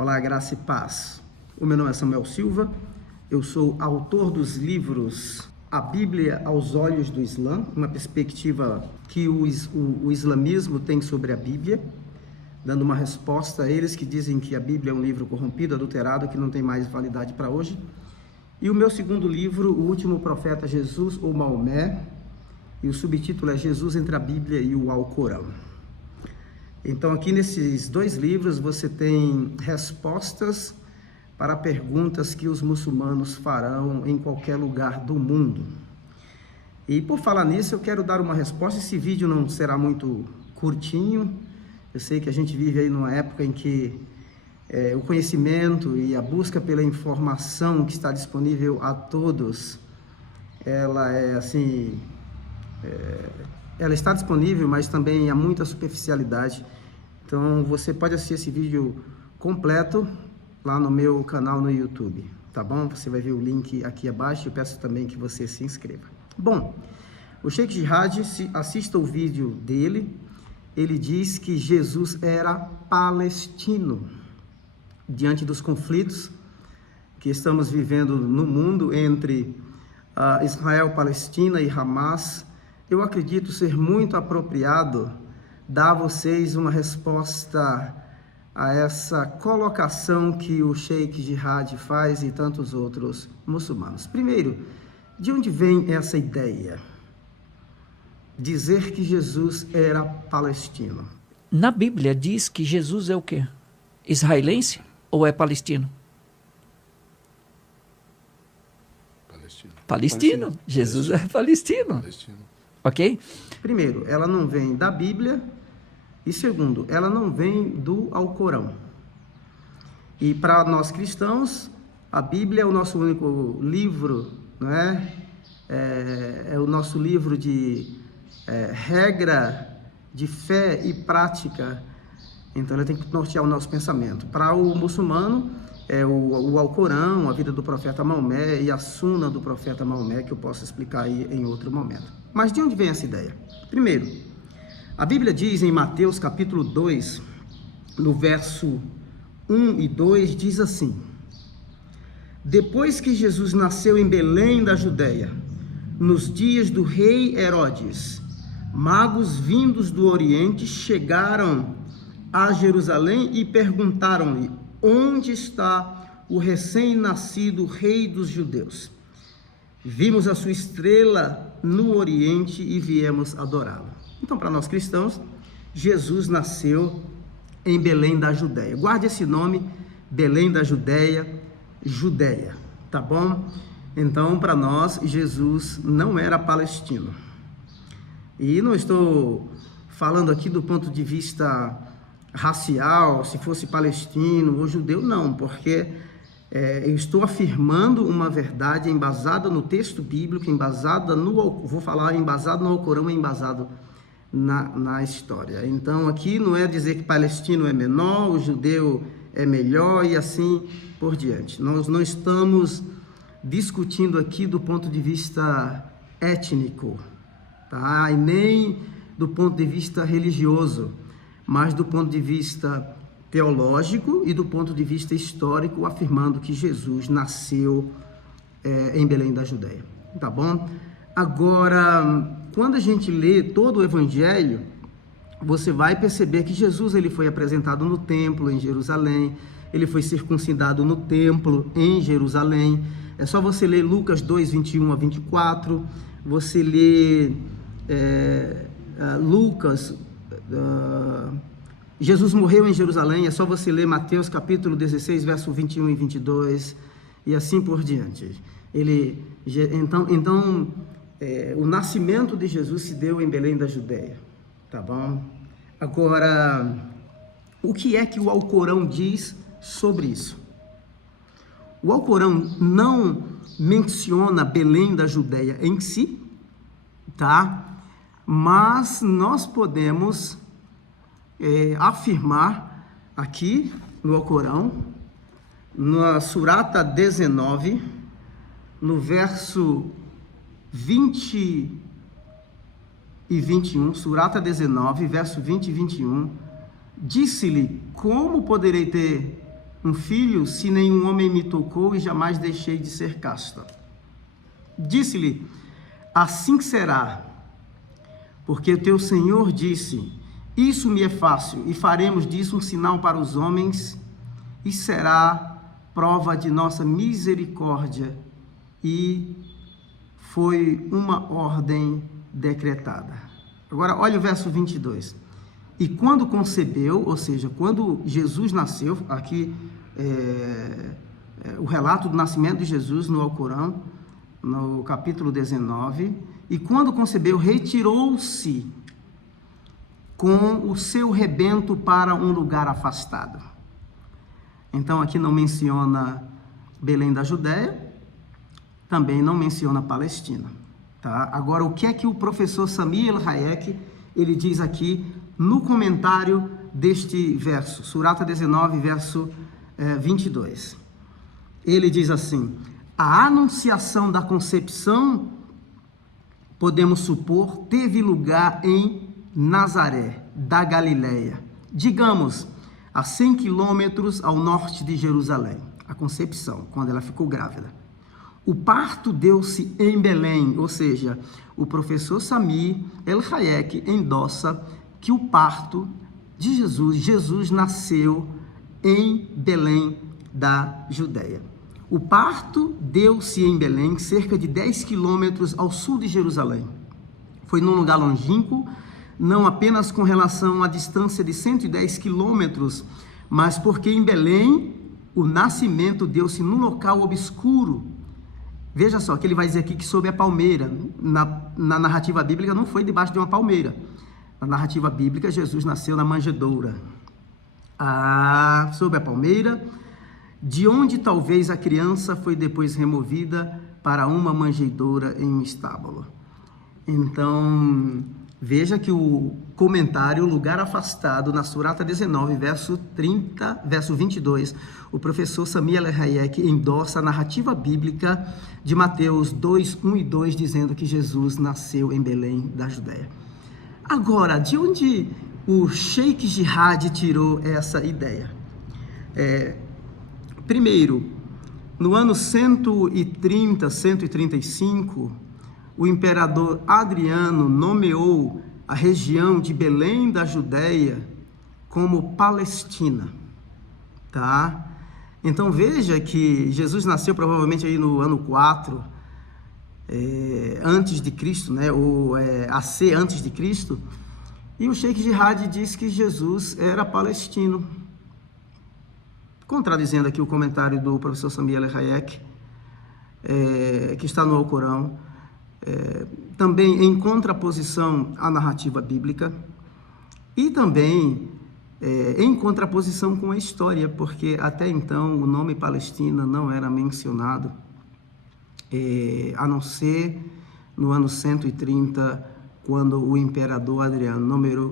Olá, graça e paz. O meu nome é Samuel Silva, eu sou autor dos livros A Bíblia aos Olhos do Islã, uma perspectiva que o islamismo tem sobre a Bíblia, dando uma resposta a eles que dizem que a Bíblia é um livro corrompido, adulterado, que não tem mais validade para hoje. E o meu segundo livro, O Último Profeta Jesus ou Maomé, e o subtítulo é Jesus entre a Bíblia e o Alcorão. Então, aqui nesses dois livros você tem respostas para perguntas que os muçulmanos farão em qualquer lugar do mundo. E por falar nisso, eu quero dar uma resposta. Esse vídeo não será muito curtinho. Eu sei que a gente vive aí numa época em que o conhecimento e a busca pela informação que está disponível a todos, ela ela está disponível, mas também há muita superficialidade. Então você pode assistir esse vídeo completo lá no meu canal no YouTube, tá bom? Você vai ver o link aqui abaixo. Eu peço também que você se inscreva. Bom, o Sheikh Jihad, assista o vídeo dele. Ele diz que Jesus era palestino. Diante dos conflitos que estamos vivendo no mundo entre Israel, Palestina e Hamas, eu acredito ser muito apropriado dar a vocês uma resposta a essa colocação que o Sheikh Jihad faz e tantos outros muçulmanos. Primeiro, de onde vem essa ideia? Dizer que Jesus era palestino. Na Bíblia diz que Jesus é o quê? Israelense ou é palestino? Palestino. Jesus é palestino. Ok? Primeiro, ela não vem da Bíblia. E segundo, ela não vem do Alcorão. E para nós cristãos, a Bíblia é o nosso único livro, não é? É o nosso livro de regra de fé e prática. Então, ela tem que nortear o nosso pensamento. Para o muçulmano, é o Alcorão, a vida do profeta Maomé e a Suna do profeta Maomé, que eu posso explicar aí em outro momento. Mas de onde vem essa ideia? Primeiro, a Bíblia diz em Mateus capítulo 2, no verso 1 e 2, diz assim: Depois que Jesus nasceu em Belém da Judéia, nos dias do rei Herodes, magos vindos do Oriente chegaram a Jerusalém e perguntaram-lhe: Onde está o recém-nascido rei dos judeus? Vimos a sua estrela no Oriente e viemos adorá-lo. Então, para nós cristãos, Jesus nasceu em Belém da Judéia. Guarde esse nome, Belém da Judéia, Judéia, tá bom? Então, para nós, Jesus não era palestino. E não estou falando aqui do ponto de vista racial, se fosse palestino ou judeu, não, porque eu estou afirmando uma verdade embasada no texto bíblico, embasada embasado no Alcorão, embasado na história. Então aqui não é dizer que palestino é menor, o judeu é melhor e assim por diante. Nós não estamos discutindo aqui do ponto de vista étnico, tá? E nem do ponto de vista religioso, mas do ponto de vista teológico e do ponto de vista histórico, afirmando que Jesus nasceu em Belém da Judéia, tá bom? Agora, quando a gente lê todo o Evangelho, você vai perceber que Jesus ele foi apresentado no templo em Jerusalém, ele foi circuncidado no templo em Jerusalém. É só você ler Lucas 2, 21 a 24, você lê Lucas... Jesus morreu em Jerusalém, é só você ler Mateus capítulo 16, verso 21 e 22, e assim por diante. O nascimento de Jesus se deu em Belém da Judéia, tá bom? Agora, o que é que o Alcorão diz sobre isso? O Alcorão não menciona Belém da Judéia em si, tá? Mas nós podemos afirmar aqui no Alcorão, na Surata 19, no verso 20 e 21, Surata 19, verso 20 e 21, disse-lhe: como poderei ter um filho, se nenhum homem me tocou e jamais deixei de ser casta. Disse-lhe: assim será, porque o teu Senhor disse: isso me é fácil, e faremos disso um sinal para os homens, e será prova de nossa misericórdia. E foi uma ordem decretada. Agora, olha o verso 22. E quando concebeu, ou seja, quando Jesus nasceu, aqui o relato do nascimento de Jesus no Alcorão, no capítulo 19, e quando concebeu, retirou-se com o seu rebento para um lugar afastado. Então, aqui não menciona Belém da Judéia, também não menciona Palestina. Tá? Agora, o que é que o professor Sami El-Hayek, ele diz aqui no comentário deste verso, Surata 19, verso 22. Ele diz assim: a anunciação da concepção, podemos supor, teve lugar em Nazaré, da Galileia, digamos, a 100 quilômetros ao norte de Jerusalém, a concepção, quando ela ficou grávida. O parto deu-se em Belém, ou seja, o professor Sami El-Hayek endossa que o parto de Jesus nasceu em Belém da Judéia. O parto deu-se em Belém, cerca de 10 quilômetros ao sul de Jerusalém. Foi num lugar longínquo, não apenas com relação à distância de 110 quilômetros, mas porque em Belém o nascimento deu-se num local obscuro. Veja só, que ele vai dizer aqui que sob a palmeira. Na narrativa bíblica não foi debaixo de uma palmeira. Na narrativa bíblica, Jesus nasceu na manjedoura. Sob a palmeira, de onde talvez a criança foi depois removida para uma manjedoura em um estábulo. Então, veja que o comentário, lugar afastado, na Surata 19, verso 22, o professor Sami El-Hayek endossa a narrativa bíblica de Mateus 2, 1 e 2, dizendo que Jesus nasceu em Belém da Judéia. Agora, de onde o Sheikh Jihad tirou essa ideia? Primeiro, no ano 130, 135, o imperador Adriano nomeou a região de Belém da Judéia como Palestina, tá? Então veja que Jesus nasceu provavelmente aí no ano 4, antes de Cristo, né? Ou AC antes de Cristo, e o Sheikh Jihad diz que Jesus era palestino, contradizendo aqui o comentário do professor Sami El-Hayek, que está no Alcorão, também em contraposição à narrativa bíblica e também em contraposição com a história, porque até então o nome Palestina não era mencionado, a não ser no ano 130, quando o imperador Adriano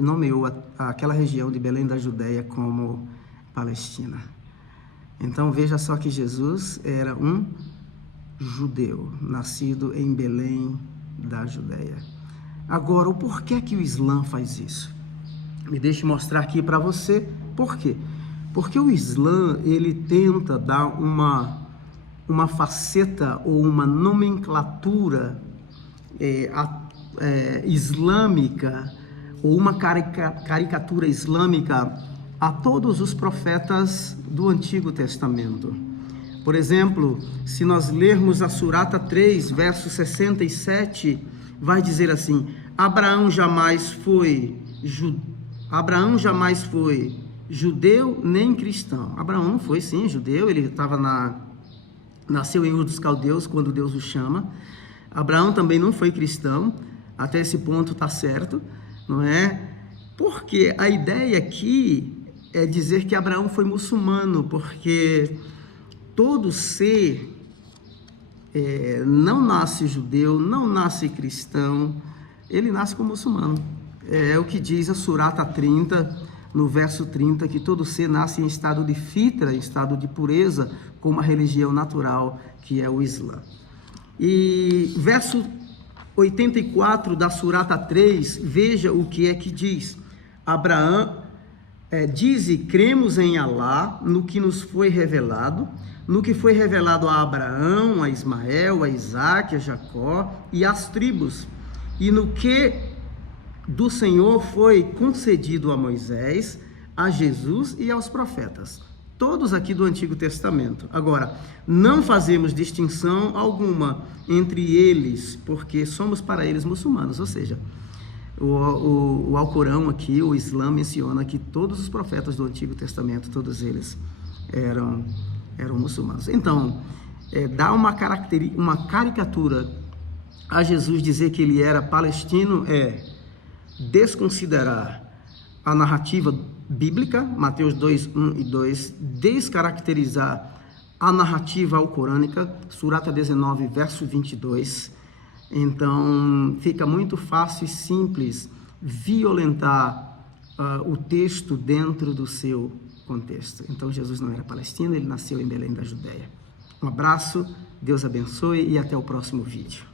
nomeou aquela região de Belém da Judéia como Palestina. Então veja só que Jesus era um judeu, nascido em Belém da Judéia. Agora, o porquê que o Islã faz isso? Me deixe mostrar aqui para você por quê. Porque o Islã, ele tenta dar uma faceta ou uma nomenclatura islâmica, ou uma caricatura islâmica a todos os profetas do Antigo Testamento. Por exemplo, se nós lermos a Surata 3, verso 67, vai dizer assim: Abraão jamais foi judeu nem cristão. Abraão não foi, sim, judeu, ele nasceu em Ur dos Caldeus, quando Deus o chama. Abraão também não foi cristão, até esse ponto está certo, não é? Porque a ideia aqui é dizer que Abraão foi muçulmano, porque todo ser não nasce judeu, não nasce cristão, ele nasce como muçulmano. É o que diz a Surata 30, no verso 30, que todo ser nasce em estado de fitra, em estado de pureza, com uma religião natural, que é o Islã. E verso 84 da Surata 3, veja o que é que diz. Abraão Dize, cremos em Alá, no que nos foi revelado, no que foi revelado a Abraão, a Ismael, a Isaque, a Jacó e às tribos, e no que do Senhor foi concedido a Moisés, a Jesus e aos profetas, todos aqui do Antigo Testamento. Agora, não fazemos distinção alguma entre eles, porque somos para eles muçulmanos, ou seja, o Alcorão aqui, o Islã menciona que todos os profetas do Antigo Testamento, todos eles eram muçulmanos. Então, dá uma caricatura a Jesus dizer que ele era palestino desconsiderar a narrativa bíblica, Mateus 2, 1 e 2, descaracterizar a narrativa alcorânica, Surata 19, verso 22. Então, fica muito fácil e simples violentar o texto dentro do seu contexto. Então, Jesus não era palestino, ele nasceu em Belém da Judéia. Um abraço, Deus abençoe e até o próximo vídeo.